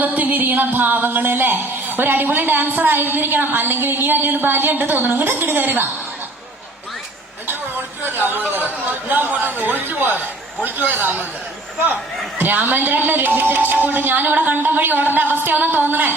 മുഖത്ത് വിരിയണ ഭാവങ്ങൾ അല്ലെ. ഒരു അടിപൊളി ഡാൻസർ ആയിരുന്നിരിക്കണം, അല്ലെങ്കിൽ ഇനിയും അതിനൊരു ഭാര്യ ഉണ്ട് തോന്നുന്നു. ഇങ്ങോട്ട് ഇങ്ങോട്ട് കയറി വാ. രാമേന്ദ്രന്റെ രവിചന്ദ്രനെ കൊണ്ട് ഞാനിവിടെ കണ്ട വഴി ഓടേണ്ട അവസ്ഥയാണെന്ന് തോന്നണേ.